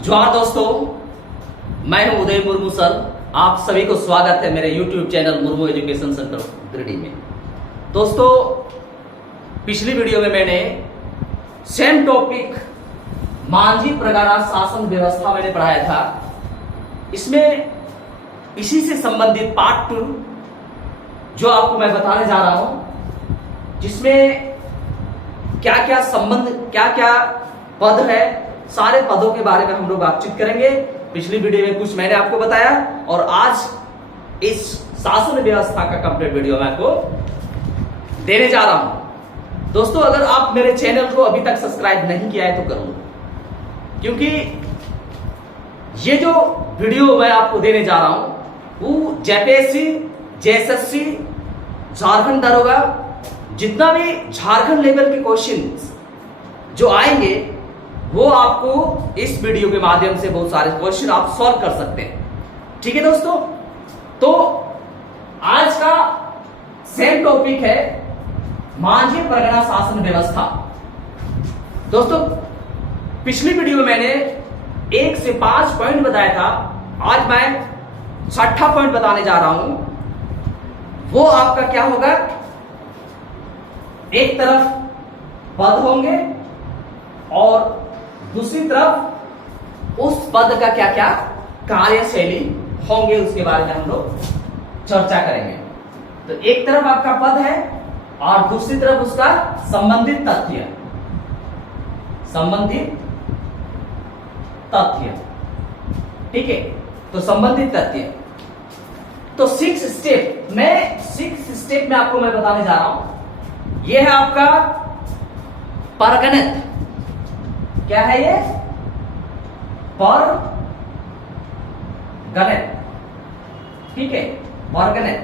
जोहार दोस्तों, मैं हूं उदय मुर्मू सर। आप सभी को स्वागत है मेरे YouTube channel Murmu education centre Giridih में। दोस्तों, पिछली वीडियो में मैंने सेम टॉपिक मांझी परगना शासन व्यवस्था मैंने पढ़ाया था। इसमें इसी से संबंधित पार्ट 2 जो आपको मैं बताने जा रहा हूं, जिसमें क्या क्या संबंध, क्या क्या पद है, सारे पदों के बारे में हम लोग बातचीत करेंगे। पिछली वीडियो में कुछ मैंने आपको बताया और आज इस शासन व्यवस्था का कंप्लीट वीडियो मैं आपको देने जा रहा हूं। दोस्तों, अगर आप मेरे चैनल को अभी तक सब्सक्राइब नहीं किया है तो करो, क्योंकि ये जो वीडियो मैं आपको देने जा रहा हूं वो जेपीएससी, जेएसएससी, झारखंड दरोगा, जितना भी झारखंड लेवल के क्वेश्चन जो आएंगे वो आपको इस वीडियो के माध्यम से बहुत सारे क्वेश्चन आप सॉल्व कर सकते हैं। ठीक है दोस्तों, तो आज का सेम टॉपिक है मांझी परगना शासन व्यवस्था। दोस्तों, पिछली वीडियो में मैंने 1 से 5 पॉइंट बताया था। आज मैं 6ठा पॉइंट बताने जा रहा हूं। वो आपका क्या होगा, एक तरफ पद होंगे और दूसरी तरफ उस पद का क्या क्या कार्यशैली होंगे, उसके बारे में हम लोग चर्चा करेंगे। तो एक तरफ आपका पद है और दूसरी तरफ उसका संबंधित तथ्य, ठीक है। तो संबंधित तथ्य, तो 6 स्टेप, मैं 6 स्टेप में आपको मैं बताने जा रहा हूं। यह है आपका परगणित। क्या है ये? परगणित, ठीक है, परगणित।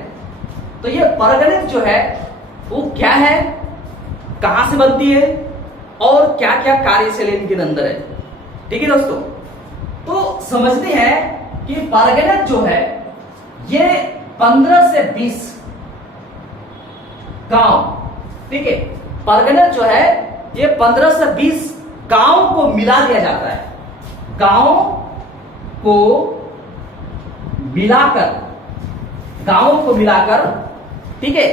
तो ये परगणित जो है वो क्या है, कहां से बनती है और क्या क्या कार्यशैली इनके अंदर है। ठीक है दोस्तों, तो समझते हैं कि परगणित जो है ये 15 से 20 गांव, ठीक है, परगणित जो है ये 15 से 20 गांव को मिला दिया जाता है। गांव को मिलाकर, ठीक है,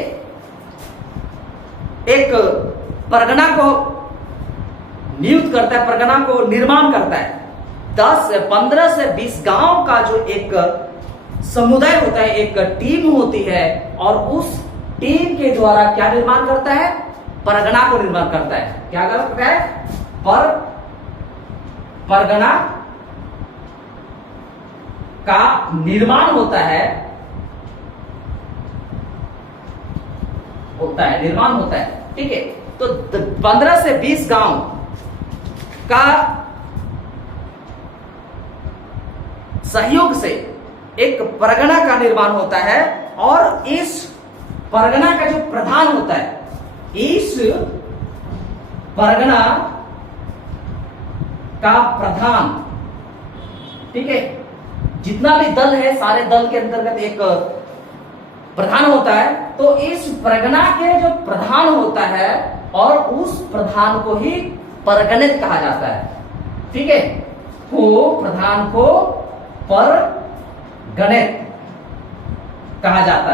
एक परगना को नियुक्त करता है, परगना को निर्माण करता है। 15 से 20 गांव का जो एक समुदाय होता है, एक टीम होती है, और उस टीम के द्वारा क्या निर्माण करता है, परगना को निर्माण करता है। क्या करता है? परगना का निर्माण होता है, ठीक है। तो 15 से 20 गांव का सहयोग से एक परगना का निर्माण होता है, और इस परगना का जो प्रधान होता है, इस परगना का प्रधान, ठीक है, जितना भी दल है सारे दल के अंतर्गत एक प्रधान होता है। तो इस परगना के जो प्रधान होता है और उस प्रधान को ही परगणित कहा जाता है, ठीक है। तो प्रधान को परगणित कहा जाता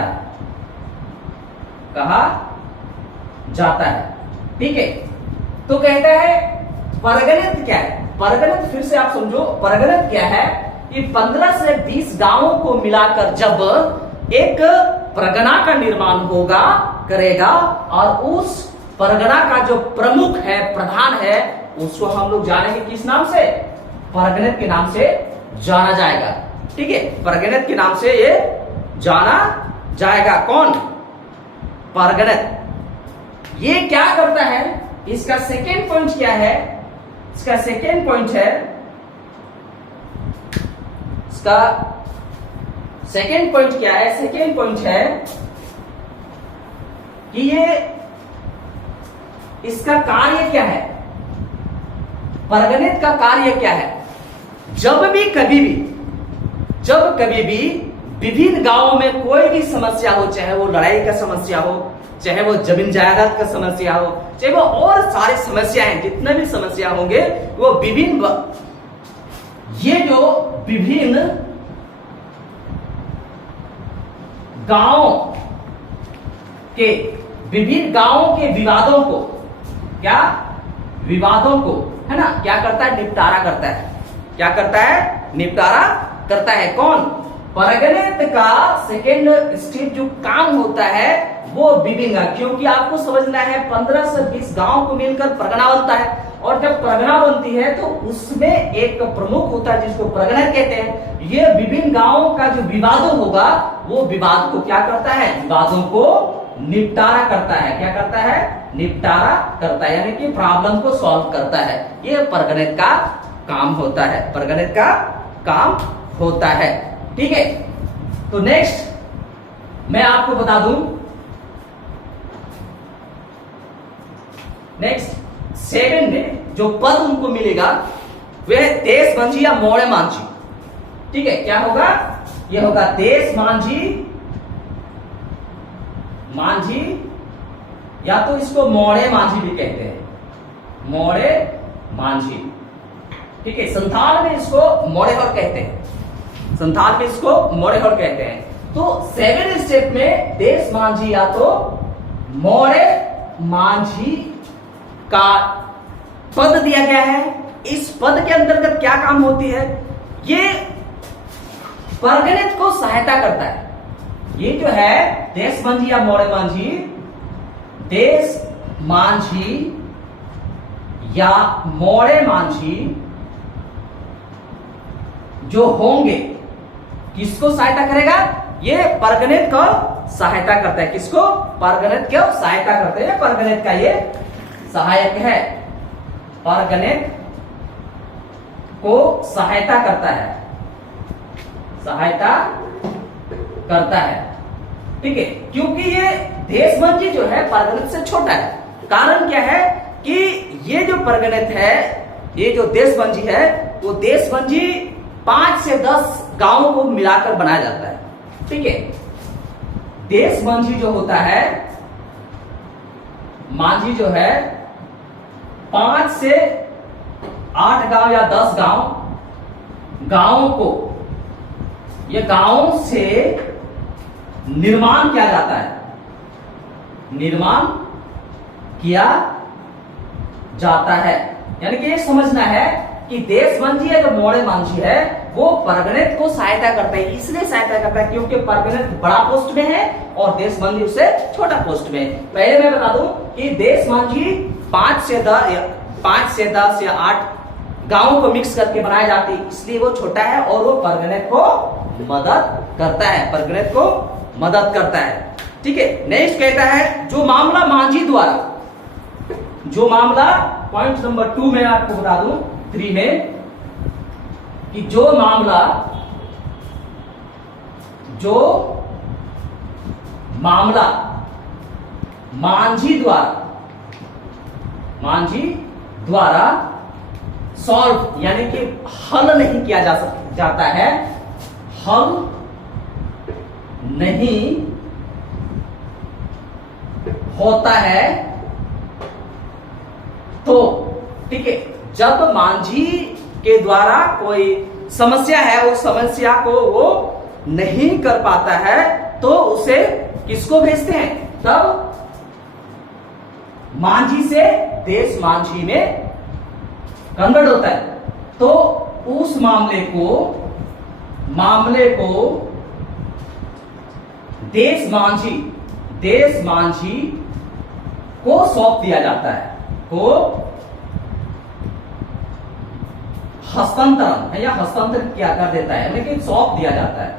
है, ठीक है। तो कहता है परगणित क्या है? परगणित फिर से आप समझो, परगणित क्या है कि 15 से 20 गांवों को मिलाकर जब एक परगना का निर्माण करेगा, और उस परगना का जो प्रमुख है, प्रधान है, उसको हम लोग जानेंगे किस नाम से? परगणित के नाम से जाना जाएगा, ठीक है। परगणित के नाम से ये जाना जाएगा। कौन? परगणित। ये क्या करता है? इसका सेकेंड पॉइंट क्या है? इसका सेकेंड पॉइंट है, इसका सेकेंड पॉइंट क्या है? सेकेंड पॉइंट है कि ये, इसका कार्य क्या है? परगणित का कार्य क्या है? जब कभी भी विभिन्न गांवों में कोई भी समस्या हो, चाहे वो लड़ाई का समस्या हो, चाहे वो जमीन जायदाद का समस्या हो, चाहे वो और सारी समस्याएं, जितने भी समस्या होंगे वो विभिन्न ये जो विभिन्न गांवों के विवादों को, क्या विवादों को, है ना, क्या करता है, निपटारा करता है। क्या करता है, निपटारा करता है। कौन, परगणित का सेकेंड स्टेप जो काम होता है वो विभिन्न, क्योंकि आपको समझना है 15 से 20 गांव को मिलकर परगना बनता है, और जब परगना बनती है तो उसमें एक प्रमुख होता है जिसको परगणित कहते हैं। ये विभिन्न गांवों का जो विवाद होगा वो विवाद को क्या करता है, विवादों को निपटारा करता है। क्या करता है, निपटारा करता है, यानी कि प्रॉब्लम को सॉल्व करता है। ये परगणित का काम होता है, परगणित का काम होता है। ठीक है, तो नेक्स्ट मैं आपको बता दूं, नेक्स्ट 7 में जो पद उनको मिलेगा वह देश मांझी या मोड़े मांझी। ठीक है, क्या होगा, यह होगा देश मांझी, मांझी, या तो इसको मोड़े मांझी भी कहते हैं, मोड़े मांझी। ठीक है, संथाल में इसको मोड़ेहर कहते हैं, संथाल में इसको मोड़ेहर कहते हैं। तो 7 स्टेप में देश मांझी या तो मोड़े मांझी का पद दिया गया है। इस पद के अंतर्गत क्या काम होती है, ये परगणित को सहायता करता है। ये जो है देश मांझी या मोड़े मांझी, देश मांझी या मोड़े मांझी जो होंगे किसको सहायता करेगा, ये परगणित को सहायता करता है। किसको, परगणित को सहायता करते हैं, परगणित का ये सहायक है, परगणित को सहायता करता है, सहायता करता है। ठीक है, क्योंकि ये देश मांझी जो है परगणित से छोटा है। कारण क्या है कि ये जो परगणित है, ये जो देश मांझी है, वो देश मांझी 5 से 10 गांवों को मिलाकर बनाया जाता है। ठीक है, देश मांझी जो होता है, मांझी जो है 5 से 8 गांव या 10 गांवों को, ये गांवों से निर्माण किया जाता है, निर्माण किया जाता है। यानी कि ये समझना है कि देश मांझी या जो मोड़े मांझी है वो परगणित को सहायता करता है। इसलिए सहायता करता है क्योंकि परगणित बड़ा पोस्ट में है और देश मांझी उससे छोटा पोस्ट में है। पहले मैं बता दूं कि देश मांझी 5 से 10 या 8 गांवों को मिक्स करके बनाई जाती है, इसलिए वो छोटा है और वो परगणित को मदद करता है, परगणित को मदद करता है। ठीक है, नेक्स्ट कहता है जो मामला मांझी द्वारा, जो मामला पॉइंट नंबर 2 में आपको बता दूं 3 में, कि जो मामला मांझी द्वारा सॉल्व, यानी कि हल नहीं किया जाता है, हल नहीं होता है, तो ठीक है, जब मांझी के द्वारा कोई समस्या है, उस समस्या को वो नहीं कर पाता है तो उसे किसको भेजते हैं, तब मांझी से देश मांझी में कन्वर्ट होता है। तो उस मामले को देश मांझी को सौंप दिया जाता है, को हस्तांतरण है या हस्तांतरित किया कर देता है, लेकिन सौंप दिया जाता है,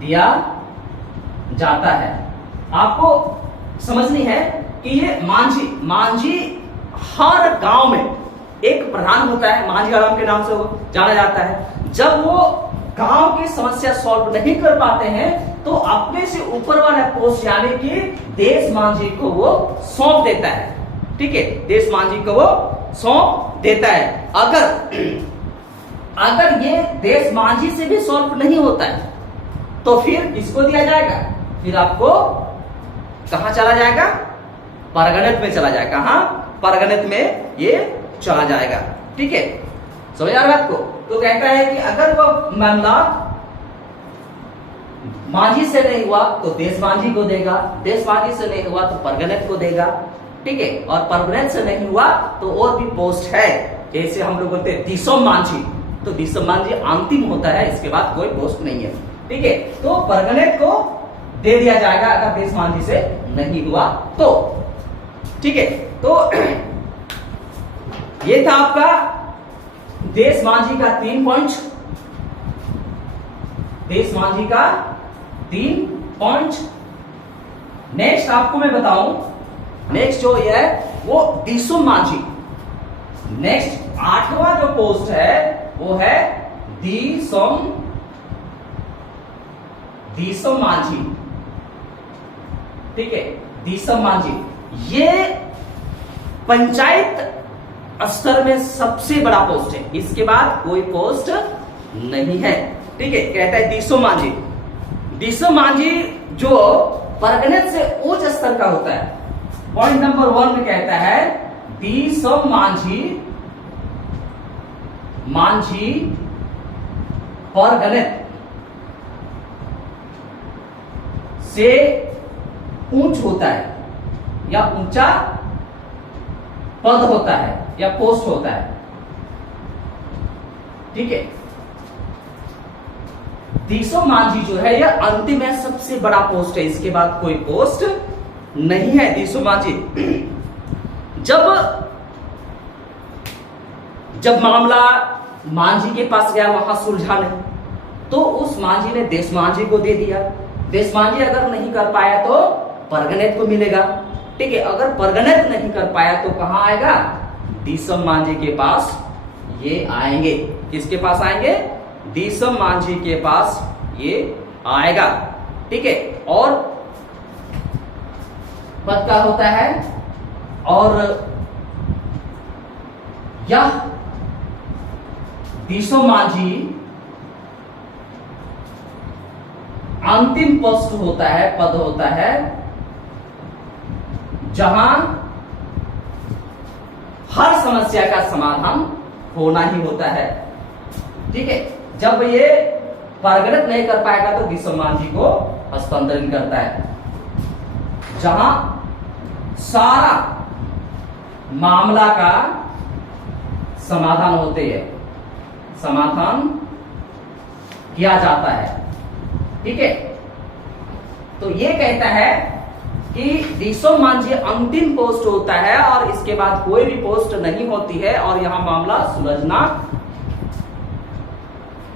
दिया जाता है। आपको समझनी है कि ये मांझी हर गांव में एक प्रधान होता है, मांझी आराम के नाम से वो जाना जाता है। जब वो गांव की समस्या सॉल्व नहीं कर पाते हैं तो अपने से ऊपर वाला पोस्ट यानी कि देश मांझी को वो सौंप देता है। ठीक है, देश मांझी को वो सौंप देता है। अगर ये देश मांझी से भी सॉल्व नहीं होता है तो फिर किसको दिया जाएगा, फिर आपको कहां चला जाएगा, परगणित में चला जाएगा। कहां, परगणित में ये चला जाएगा। ठीक है, समझ आ रहा है आपको। तो कहता है कि अगर वह मामला मांझी से नहीं हुआ तो देश मांझी को देगा, देश मांझी से नहीं हुआ तो परगनेट को देगा, ठीक है, और परगनेट से नहीं हुआ तो और भी पोस्ट है, जैसे हम लोग बोलते हैं दिसोम मांझी, तो दिसोम मांझी अंतिम होता है, इसके बाद कोई पोस्ट नहीं है, ठीक है। तो परगनेट को दे दिया जाएगा अगर देश मांझी से नहीं हुआ तो, ठीक है। तो ये था आपका देश मांझी का 3 पॉइंट, देश मांझी का 3 पॉइंट। नेक्स्ट आपको मैं बताऊं, नेक्स्ट जो है वो दिसोम मांझी। नेक्स्ट 8वां जो पोस्ट है वो है दिसोम मांझी, ठीक है, दिसोम मांझी। ये पंचायत स्तर में सबसे बड़ा पोस्ट है, इसके बाद कोई पोस्ट नहीं है, ठीक है। कहता है दिसोम मांझी, दिसोम मांझी जो परगनेट से उच्च स्तर का होता है। पॉइंट नंबर 1 में कहता है दिसोम मांझी, मांझी परगनेट से ऊंच होता है या ऊंचा पद होता है या पोस्ट होता है, ठीक है। दिसोम मांझी जो है यह अंतिम है, सबसे बड़ा पोस्ट है, इसके बाद कोई पोस्ट नहीं है। दिसोम मांझी जब मामला मांझी के पास गया वहां सुलझा नहीं, तो उस मांझी ने देश मांझी को दे दिया। देश मांझी अगर नहीं कर पाया तो परगनेट को मिलेगा, ठीक है। अगर परगनेट नहीं कर पाया तो कहां आएगा, दिसोम मांझी के पास ये आएंगे। किसके पास आएंगे, दिसोम मांझी के पास ये आएगा, ठीक है। और पद का होता है, और यह दिसोम मांझी अंतिम पोस्ट होता है, पद होता है, जहां हर समस्या का समाधान होना ही होता है, ठीक है। जब ये परगनेट नहीं कर पाएगा तो दिसोम मांझी को हस्तांतरण करता है, जहां सारा मामला का समाधान होते है, समाधान किया जाता है, ठीक है। तो ये कहता है कि दिसोम मांझी अंतिम पोस्ट होता है और इसके बाद कोई भी पोस्ट नहीं होती है, और यहां मामला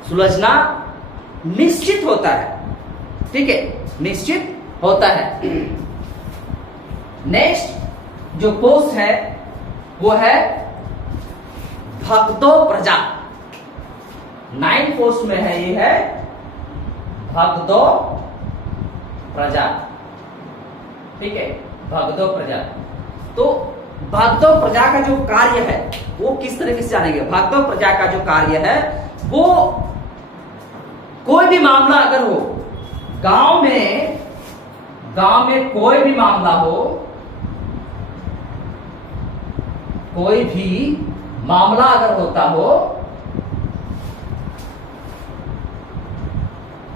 सुलझना निश्चित होता है, ठीक है, निश्चित होता है। नेक्स्ट जो पोस्ट है वो है भगदो प्रजा। 9 पोस्ट में है, ये है भगदो प्रजा, ठीक है, भगदो प्रजा। तो भगदो प्रजा का जो कार्य है वो किस तरीके से जानेंगे। भगदो प्रजा का जो कार्य है वो कोई भी मामला अगर हो, गांव में कोई भी मामला हो, कोई भी मामला अगर होता हो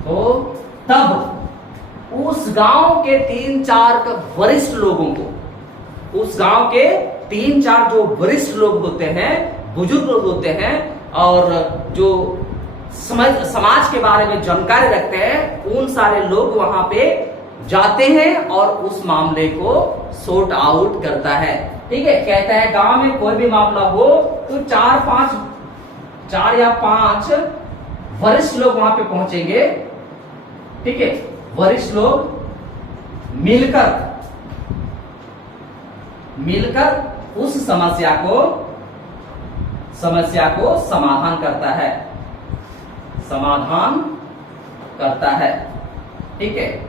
तो तब उस गांव के 3-4 वरिष्ठ लोगों को, उस गांव के 3-4 जो वरिष्ठ लोग होते हैं, बुजुर्ग लोग होते हैं, और जो समाज के बारे में जानकारी रखते हैं, उन सारे लोग वहां पे जाते हैं और उस मामले को सॉर्ट आउट करता है, ठीक है। कहता है गांव में कोई भी मामला हो तो 4 या 5 वरिष्ठ लोग वहां पे पहुंचेंगे, ठीक है। वरिष्ठ लोग मिलकर उस समस्या को समाधान करता है, ठीक है।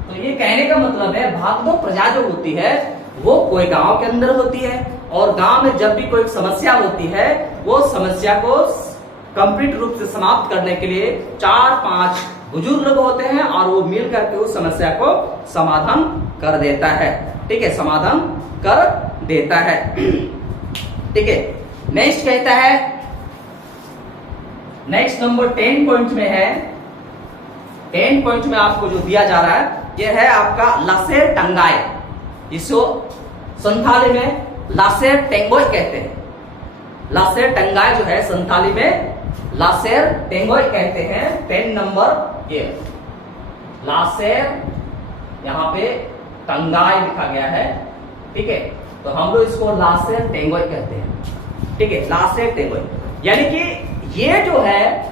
तो ये कहने का मतलब है भगदो प्रजा जो होती है वो कोई गांव के अंदर होती है, और गांव में जब भी कोई समस्या होती है वो समस्या को कंप्लीट रूप से समाप्त करने के लिए 4-5 बुजुर्ग लोग होते हैं, और वो मिल करके उस समस्या को समाधान कर देता है, ठीक है, समाधान कर देता है, ठीक है। नेक्स्ट कहता है, नेक्स्ट नंबर 10 पॉइंट में है, 10 पॉइंट में आपको जो दिया जा रहा है ये है आपका लासेर टंगाई। इसको संथाली में लासेर टेंगोई कहते हैं। लासेर टंगाई जो है संथाली में लासेर टेंगोई कहते हैं। 10 नंबर ये लासेर, यहां पे टंगाई लिखा गया है, ठीक है, तो हम लोग इसको लासेर टेंगोई कहते हैं, ठीक है, लासेर टेंगोई। यानी कि ये जो है,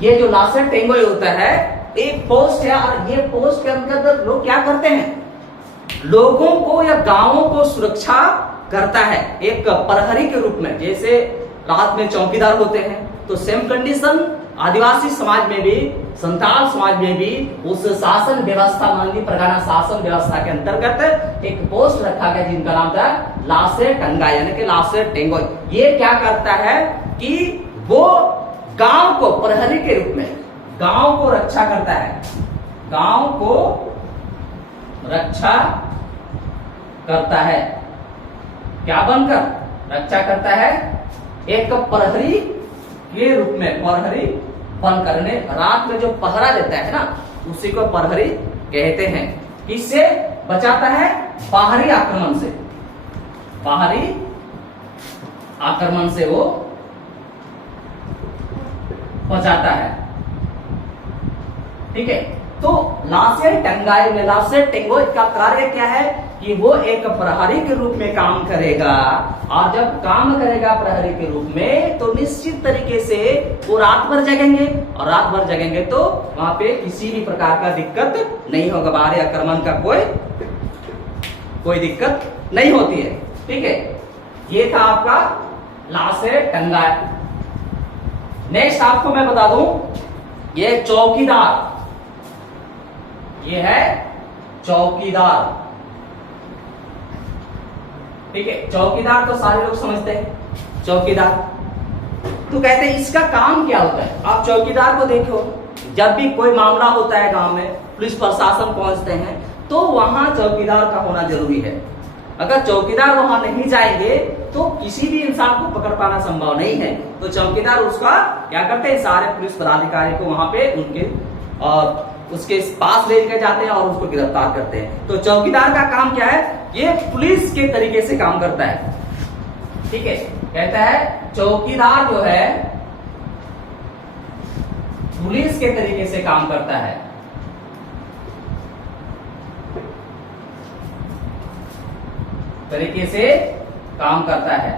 ये जो लासेर टेंगोई होता है एक पोस्ट है, और ये पोस्ट के अंतर्गत लोग क्या करते हैं, लोगों को या गांवों को सुरक्षा करता है एक प्रहरी के रूप में। जैसे रात में चौकीदार होते हैं, तो सेम कंडीशन आदिवासी समाज में भी, संथाल समाज में भी उस शासन व्यवस्था, मान ली परगना शासन व्यवस्था के अंतर्गत एक पोस्ट रखा गया जिनका नाम था लासेर टंगाई, यानी कि लासेर टेंगोई। ये क्या करता है कि वो गांव को प्रहरी के रूप में, गांव को रक्षा करता है, गांव को रक्षा करता है, क्या बनकर रक्षा करता है, एक प्रहरी के रूप में, प्रहरी बनकर, रात में जो पहरा देता है ना उसी को प्रहरी कहते हैं। इससे बचाता है बाहरी आक्रमण से, बाहरी आक्रमण से वो बचाता है, ठीक है। तो लासेर टंगाई में लासेर टेंगोई का कार्य क्या है कि वो एक प्रहरी के रूप में काम करेगा, और जब काम करेगा प्रहरी के रूप में तो निश्चित तरीके से वो रात भर जगेंगे, और रात भर जगेंगे तो वहां पे किसी भी प्रकार का दिक्कत नहीं होगा, बाहरी आक्रमण का कोई दिक्कत नहीं होती है, ठीक है। ये था आपका लासेर टंगाई। नेक्स्ट आपको मैं बता दूं, ये चौकीदार, ये है चौकीदार, ठीक है। चौकीदार तो सारे लोग समझते हैं, चौकीदार तो कहते हैं इसका काम क्या होता है। आप चौकीदार को देखो, जब भी कोई मामला होता है गांव में, पुलिस प्रशासन पहुंचते हैं तो वहां चौकीदार का होना जरूरी है। अगर चौकीदार वहां नहीं जाएंगे तो किसी भी इंसान को पकड़ पाना संभव नहीं है। तो चौकीदार उसका क्या करते हैं, सारे पुलिस पदाधिकारी को वहां पे उनके और उसके पास लेकर जाते हैं और उसको गिरफ्तार करते हैं। तो चौकीदार का काम क्या है, ये पुलिस के तरीके से काम करता है, ठीक है। कहता है चौकीदार जो है पुलिस के तरीके से काम करता है, तरीके से काम करता है।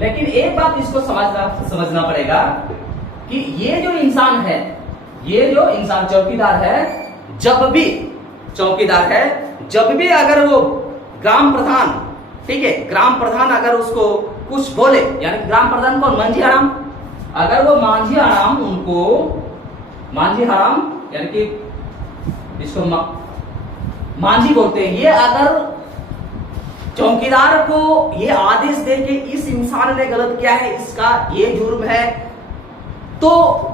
लेकिन एक बात इसको समझना पड़ेगा कि ये जो इंसान है, ये जो इंसान चौकीदार है, जब भी चौकीदार है, जब भी अगर वो ग्राम प्रधान, ठीक है, ग्राम प्रधान अगर उसको कुछ बोले, यानी ग्राम प्रधान कौन, मांझी हराम, अगर वो मांझी हराम उनको, मांझी हराम यानी कि इसको मांझी बोलते हैं, ये अगर चौकीदार को ये आदेश दे कि इस इंसान ने गलत किया है, इसका ये जुर्म है, तो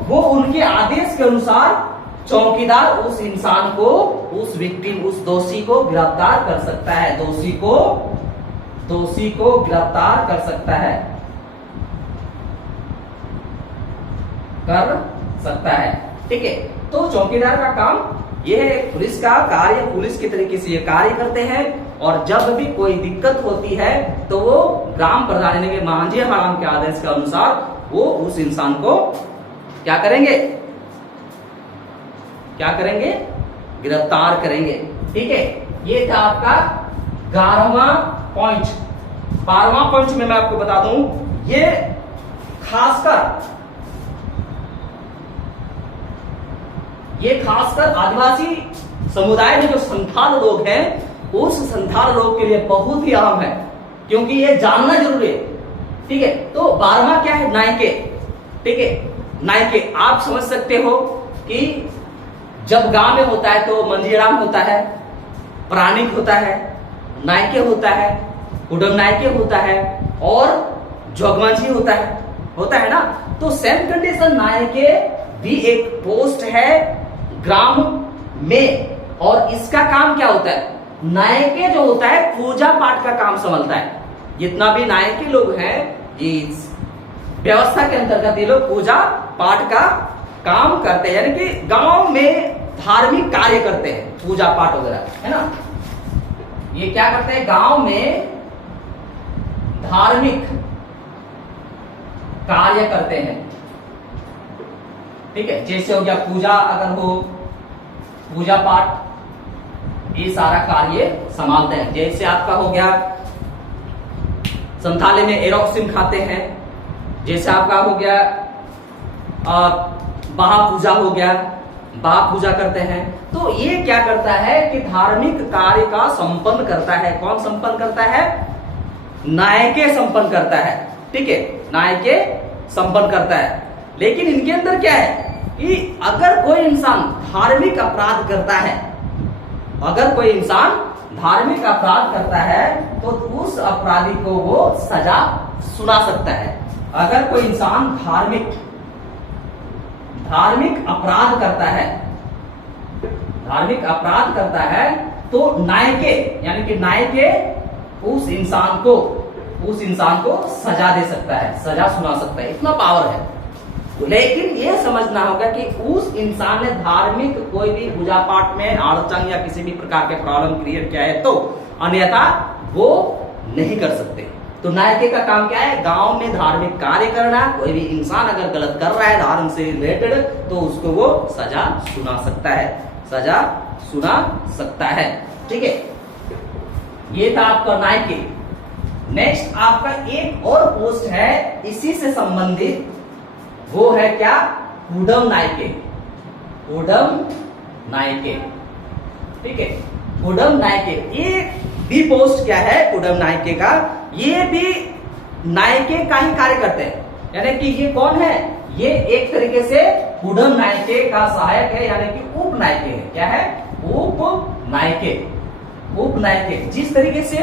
वो उनके आदेश के अनुसार चौकीदार उस इंसान को, उस विक्टिम, उस दोषी को गिरफ्तार कर सकता है, दोषी को गिरफ्तार कर सकता है, ठीक है। तो चौकीदार का काम ये है, पुलिस का कार्य, पुलिस के तरीके से ये कार्य करते हैं। और जब भी कोई दिक्कत होती है तो वो ग्राम प्रधान यानी कि मांझी हराम के आदेश के अनुसार वो उस इंसान को क्या करेंगे, गिरफ्तार करेंगे, ठीक है। ये था आपका 11वां पॉइंट। 12वां पॉइंट में मैं आपको बता दूं, ये खासकर आदिवासी समुदाय में जो संथाल लोग हैं, उस संथाल लोग के लिए बहुत ही अहम है, क्योंकि ये जानना जरूरी है, ठीक है। तो 12वां क्या है, नायके, ठीक है। नायके आप समझ सकते हो कि जब गांव में होता है तो मंजीराम होता है, प्राणिक होता है, नायके होता है, उडम नायके होता है और जोगमांझी होता है ना। तो सेम कंडीशन नायके भी एक पोस्ट है ग्राम में, और इसका काम क्या होता है, नायके जो होता है पूजा पाठ का काम संभालता है। जितना भी नायके लोग हैं इस व्यवस्था के अंतर्गत ये लोग पूजा पाठ का काम करते हैं, यानी कि गांव में धार्मिक कार्य करते हैं, पूजा पाठ वगैरह, है ना। ये क्या करते हैं, गांव में धार्मिक कार्य करते हैं, ठीक है। जैसे हो गया पूजा, अगर हो पूजा पाठ, ये सारा कार्य संभालते हैं। जैसे आपका हो गया संथाली में एरोक्सिन खाते हैं, जैसे आपका हो गया बहा पूजा हो गया, बहा पूजा करते हैं। तो ये क्या करता है कि धार्मिक कार्य का संपन्न करता है। कौन संपन्न करता है, नायके संपन्न करता है, ठीक है, नायके संपन्न करता है। लेकिन इनके अंदर क्या है कि अगर कोई इंसान धार्मिक अपराध करता है, अगर कोई इंसान धार्मिक अपराध करता है तो उस अपराधी को वो सजा सुना सकता है। अगर कोई इंसान धार्मिक अपराध करता है, धार्मिक अपराध करता है तो नायके, यानी कि नायके उस इंसान को सजा दे सकता है, सजा सुना सकता है, इतना पावर है। लेकिन यह समझना होगा कि उस इंसान ने धार्मिक कोई भी पूजा पाठ में अड़चन या किसी भी प्रकार के प्रॉब्लम क्रिएट किया है तो अन्यथा वो नहीं कर सकते। तो नायके का काम क्या है, गांव में धार्मिक कार्य करना। कोई भी इंसान अगर गलत कर रहा है धर्म से रिलेटेड तो उसको वो सजा सुना सकता है, सजा सुना सकता है, ठीक है। ये था आपका नायके। नेक्स्ट आपका एक और पोस्ट है इसी से संबंधित, वो है क्या, कुडम नायके। कुडम नायके, ठीक है, कुडम नायके। ये भी पोस्ट क्या है कुडम नायके का, ये भी नायके का ही कार्य करते हैं। यानी कि ये कौन है, ये एक तरीके से कुडम नायके का सहायक है, यानी कि उप नायके है। क्या है, उप नायके। उप नायके जिस तरीके से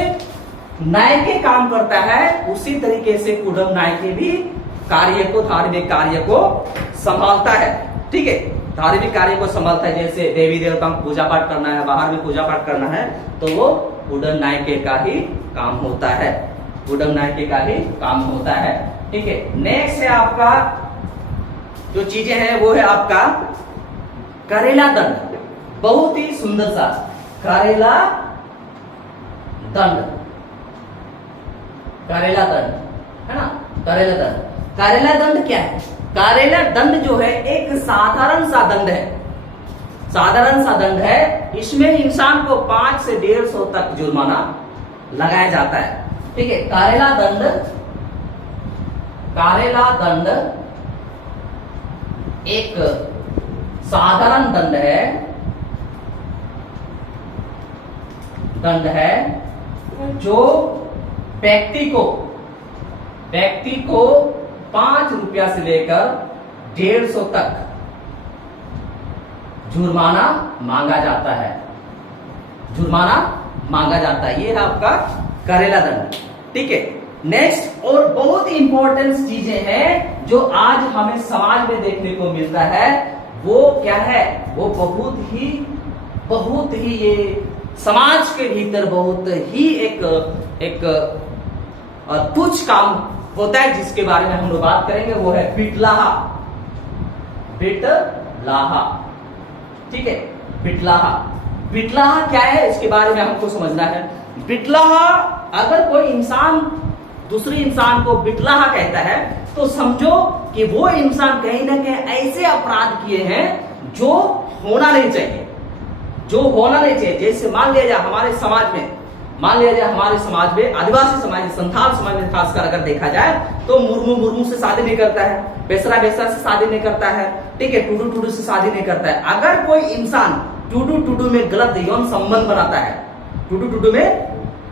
नायके काम करता है उसी तरीके से कुडम नायके भी कार्य को, धार्मिक कार्य को संभालता है, ठीक है, धार्मिक कार्य को संभालता है। जैसे देवी देवताओं को पूजा पाठ करना है, बाहर में पूजा पाठ करना है तो वो कुडम नायके का ही काम होता है, कुडम नायके का ही काम होता है, ठीक है। नेक्स्ट है आपका जो चीजें हैं वो है आपका करेला दंड। बहुत ही सुंदर सा करेला दंड, करेला दंड, है ना, करेला दंड। करेला दंड क्या है, करेला दंड जो है एक साधारण सा दंड है, साधारण सा दंड है। इसमें इंसान को 5 से 150 तक जुर्माना लगाया जाता है, ठीक है। करेला दंड, करेला दंड एक साधारण दंड है, दंड है जो व्यक्ति को 5 रुपया से लेकर 150 तक जुर्माना मांगा जाता है, जुर्माना मांगा जाता है। ये है आपका करेला दंड, ठीक है। नेक्स्ट और बहुत ही इंपॉर्टेंट चीजें हैं जो आज हमें समाज में देखने को मिलता है, वो क्या है, वो बहुत ही ये समाज के भीतर बहुत ही एक तुच्छ काम होता है जिसके बारे में हम लोग बात करेंगे, वो है बिटलाहा। बिटलाहा, ठीक है, बिटलाहा। बिटलाहा क्या है इसके बारे में हमको समझना है। बिटलाहा, अगर कोई इंसान दूसरे इंसान को बिटलाहा कहता है तो समझो कि वो इंसान कहीं ना कहीं ऐसे अपराध किए हैं जो होना नहीं चाहिए, जो होना नहीं चाहिए। जैसे मान लिया जाए हमारे समाज में, मान लिया जाए हमारे समाज में, आदिवासी समाज में, संथाल समाज में खासकर अगर देखा जाए तो मुर्मू से शादी नहीं करता है, बेसरा से शादी नहीं करता है, ठीक है, टुडू से शादी नहीं करता है। अगर कोई इंसान टुडू में गलत यौन संबंध बनाता है, टुडू में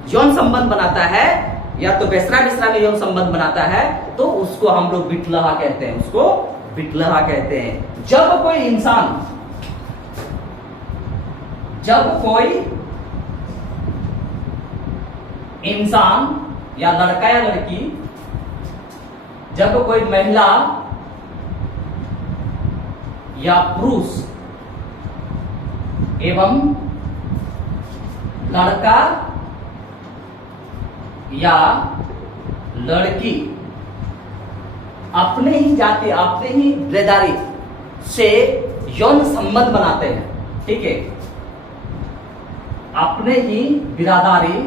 यौन संबंध बनाता है या तो बेसरा में यौन संबंध बनाता है तो उसको हम लोग बिटलाहा कहते हैं, उसको बिटलाहा कहते हैं। जब कोई इंसान या लड़का या लड़की, जब कोई महिला या पुरुष एवं लड़का या लड़की अपने ही जाति, अपने ही बिरादरी से यौन संबंध बनाते हैं, ठीक है, अपने ही बिरादरी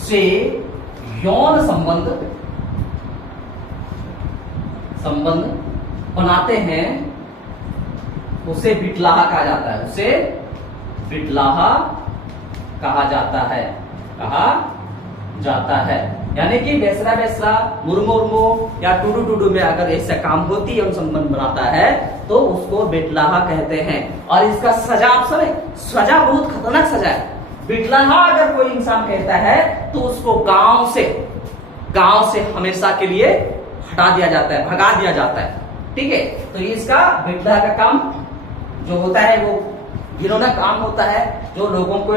से यौन संबंध बनाते हैं, उसे बिटलाहा कहा जाता है, उसे बिटलाहा कहा जाता है। यानी कि बेसरा बेसरा, मुर्मो या टूडू में अगर ऐसा काम होती है, संबंध बनाता है तो उसको बिटलाहा कहते हैं। और इसका सजा, आप सुने, सजा बहुत खतरनाक सजा है। बिटलाहा अगर कोई इंसान कहता है तो उसको गांव से हमेशा के लिए हटा दिया जाता है, भगा दिया जाता है, ठीक है। तो इसका बिटलाहा का काम जो होता है वो घिनौना काम होता है, जो लोगों को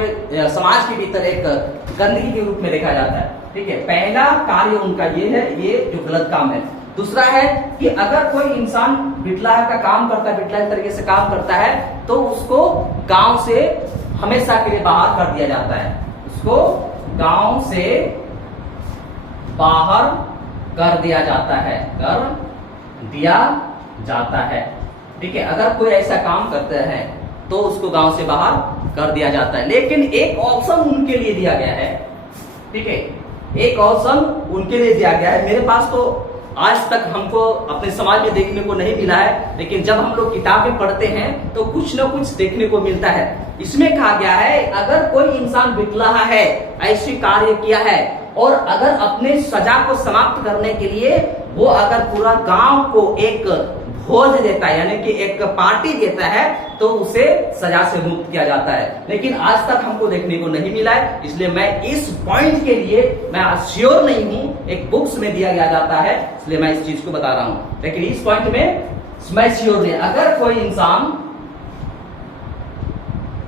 समाज के भीतर एक गंदगी के रूप में देखा जाता है, ठीक है। पहला कार्य उनका ये है, ये जो गलत काम है। दूसरा है कि अगर कोई इंसान बिटलाहा का काम करता है, बिटलाहा तरीके से काम करता है, तो उसको गांव से हमेशा के लिए बाहर कर दिया जाता है, उसको गांव से बाहर कर दिया जाता है, ठीक है। अगर कोई ऐसा काम करता है तो उसको गांव से बाहर कर दिया जाता है। लेकिन एक ऑप्शन उनके लिए दिया गया है, ठीक है, एक ऑप्शन उनके लिए दिया गया है। मेरे पास तो आज तक हमको अपने समाज में देखने को नहीं मिला है, लेकिन जब हम लोग किताबें पढ़ते हैं तो कुछ न कुछ देखने को मिलता है। इसमें कहा गया है अगर कोई इंसान बिटलाहा है, ऐसी कार्य किया है, और अगर अपने सजा को समाप्त करने के लिए वो अगर पूरा गांव को एक भोज देता है, यानी कि एक पार्टी देता है, तो उसे सजा से मुक्त किया जाता है। लेकिन आज तक हमको देखने को नहीं मिला है, इसलिए मैं इस पॉइंट के लिए मैं श्योर नहीं हूं। एक बुक्स में दिया गया जाता है, इसलिए मैं इस चीज को बता रहा हूं, लेकिन इस पॉइंट में मैं श्योर नहीं। अगर कोई इंसान,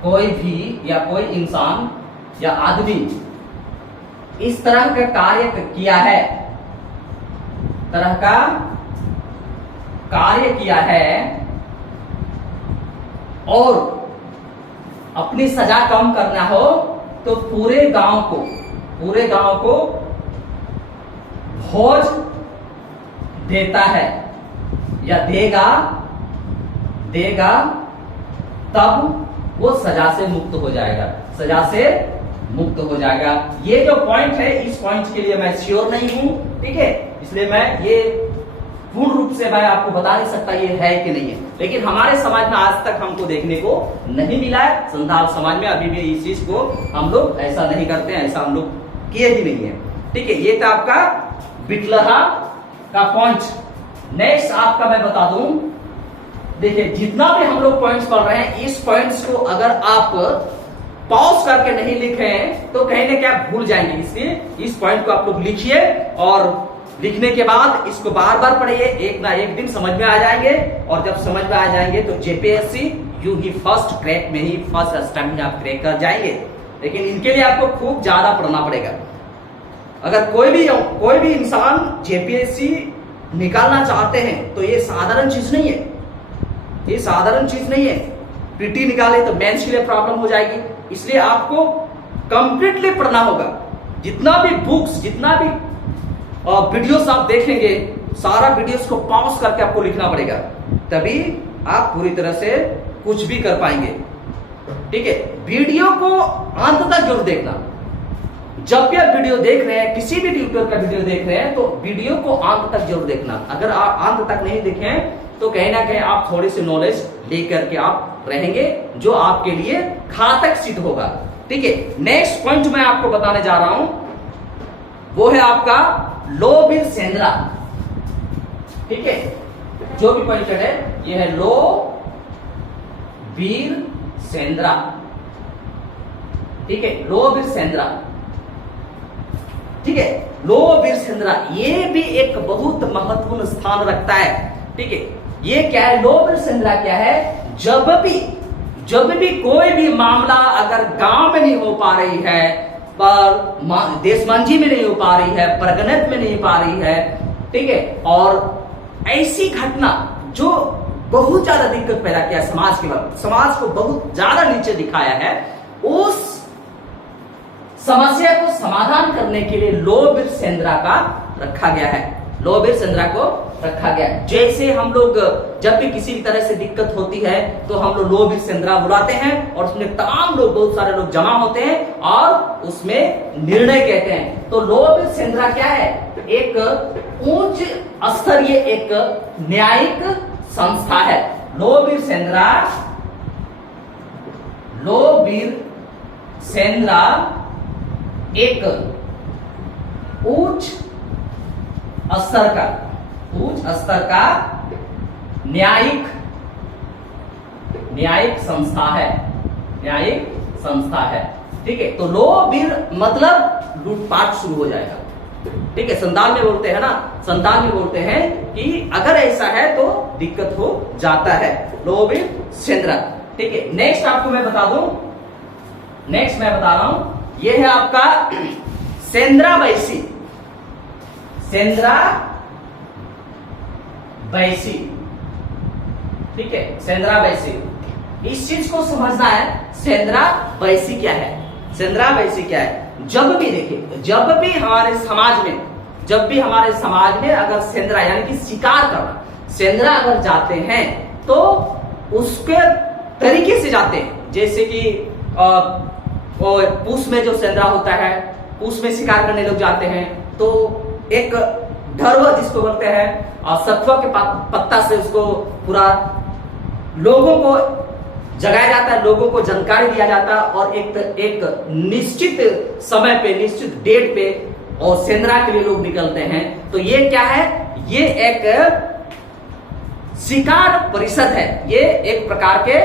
कोई इंसान या आदमी इस तरह का कार्य किया है, और अपनी सजा कम करना हो तो पूरे गांव को भोज देता है या देगा, तब वो सजा से मुक्त हो जाएगा। ये जो पॉइंट है, इस पॉइंट के लिए मैं श्योर नहीं हूं, ठीक है, इसलिए मैं ये पूर्ण रूप से मैं आपको बता नहीं सकता ये है कि नहीं है। लेकिन हमारे समाज में आज तक हमको देखने को नहीं मिला है। संथाल समाज में अभी भी इस चीज को हम लोग ऐसा नहीं करते हैं, ऐसा हम लोग किए ही नहीं है, ठीक है। ये था आपका बिटलाहा का पॉइंट। नेक्स्ट आपका मैं बता दूं, देखिए जितना भी हम लोग पॉइंट्स पढ़ रहे हैं, इस पॉइंट्स को अगर आप पॉज करके नहीं लिखे तो कहीं ना क्या भूल जाएंगे। इसलिए इस पॉइंट को आप लोग लिखिए, और लिखने के बाद इसको बार बार पढ़िए, एक ना एक दिन समझ में आ जाएंगे। और जब समझ में आ जाएंगे तो जेपीएससी यूं ही फर्स्ट क्रैक में ही फर्स्ट अटेम्प्ट में आप क्रैक कर जाएंगे। लेकिन इनके लिए आपको खूब ज्यादा पढ़ना पड़ेगा। अगर कोई भी इंसान जेपीएससी निकालना चाहते हैं तो ये साधारण चीज नहीं है, पीटी निकाले तो मेंस के लिए प्रॉब्लम हो जाएगी। इसलिए आपको कंप्लीटली पढ़ना होगा। जितना भी बुक्स, जितना भी वीडियोस आप देखेंगे, सारा वीडियोस को पॉज करके आपको लिखना पड़ेगा, तभी आप पूरी तरह से कुछ भी कर पाएंगे, ठीक है। वीडियो को अंत तक जरूर देखना। जब भी आप वीडियो देख रहे हैं, किसी भी ट्यूटर का वीडियो देख रहे हैं, तो वीडियो को अंत तक जरूर देखना। अगर आप अंत तक नहीं देखें तो कहीं ना कहीं आप थोड़ी सी नॉलेज लेकर के आप रहेंगे, जो आपके लिए घातक सिद्ध होगा, ठीक है। नेक्स्ट पॉइंट मैं आपको बताने जा रहा हूं, वो है आपका लो बीर सेंद्रा, ठीक है। जो भी पॉइंट है ये है लो बीर सेंद्रा, ठीक है, लो बीर सेंद्रा, ठीक है। लो बीर सेंद्रा ये भी एक बहुत महत्वपूर्ण स्थान रखता है, ठीक है। ये क्या है, लो बीर सेंद्रा क्या है, जब भी कोई भी मामला अगर गांव में नहीं हो पा रही है, पर देशमांझी में नहीं हो पा रही है, परगनत में नहीं पा रही है, ठीक है, और ऐसी घटना जो बहुत ज्यादा दिक्कत पैदा किया समाज के वक्त, समाज को बहुत ज्यादा नीचे दिखाया है, उस समस्या को समाधान करने के लिए लोहबीर सेंद्रा का रखा गया है, लोहबीर सेंद्रा को रखा गया है। जैसे हम लोग जब भी किसी भी तरह से दिक्कत होती है तो हम लोग लोहबीर सेंद्रा बुलाते हैं और उसमें तमाम लोग, बहुत सारे लोग जमा होते हैं और उसमें निर्णय कहते हैं। तो लोहबीर सेंद्रा क्या है? एक उच्च स्तरीय एक न्यायिक संस्था है। लोहबीर सेंद्रा एक उच्च स्तर का न्यायिक संस्था है। ठीक है, तो लोहबीर मतलब लूटपाट शुरू हो जाएगा। ठीक है, संतान में बोलते हैं ना, संतान में बोलते हैं कि अगर ऐसा है तो दिक्कत हो जाता है। लोहबीर सेंद्रा। ठीक है, नेक्स्ट आपको मैं बता दूं, नेक्स्ट मैं बता रहा हूं, यह है आपका सेंद्रा बैसी। ठीक है, सेंद्रा बैसी, इस चीज को समझना है। सेंद्रा बैसी क्या है? सेंद्रा बैसी क्या है? जब भी देखिए, जब भी हमारे समाज में अगर सेंद्रा यानी कि शिकार करना, सेंद्रा अगर जाते हैं तो उसके तरीके से जाते हैं। जैसे कि पूस में जो सेंद्रा होता है, पूस में शिकार करने लोग जाते हैं तो एक ढरवा जिसको बोलते हैं, सत्वा के पत्ता से उसको पूरा लोगों को जगाया जाता है, लोगों को जानकारी दिया जाता है और एक निश्चित समय पे, निश्चित डेट पे और सेंद्रा के लिए लोग निकलते हैं। तो ये क्या है? ये एक शिकार परिषद है। ये एक प्रकार के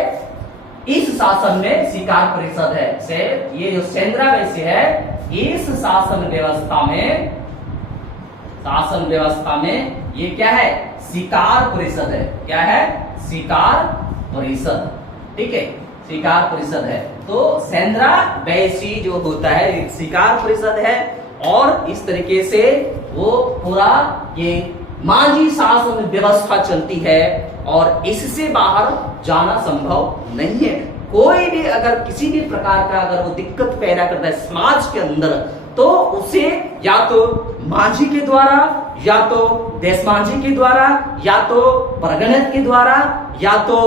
इस शासन में शिकार परिषद है। से ये जो सेंद्रा बैसी है, इस शासन व्यवस्था में ये क्या है? शिकार परिषद है। क्या है? शिकार परिषद। ठीक है, शिकार परिषद है। तो सेंद्रा बैसी जो होता है एक शिकार परिषद है और इस तरीके से वो पूरा ये माझी शासन व्यवस्था चलती है और इससे बाहर जाना संभव नहीं है। कोई भी अगर किसी भी प्रकार का अगर वो दिक्कत पैदा करता है समाज के अंदर, तो उसे या तो माझी के द्वारा, या तो देश माझी के द्वारा, या तो परगणत के द्वारा, या तो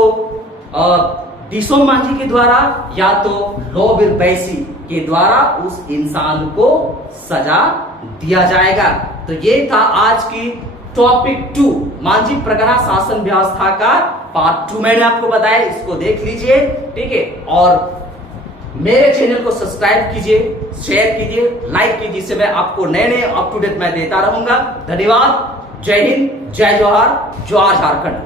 दिसोम माझी के द्वारा, या तो लोहबीर बैसी के द्वारा उस इंसान को सजा दिया जाएगा। तो ये था आज की टॉपिक 2, माझी परगना शासन व्यवस्था का पार्ट 2 मैंने आपको बताया, इसको देख लीजिए। ठीक है, और मेरे चैनल को सब्सक्राइब कीजिए, शेयर कीजिए, लाइक कीजिए, जिससे मैं आपको नए नए अप टू डेट मैं देता रहूंगा। धन्यवाद। जय हिंद, जय जोहार, जोहार झारखंड।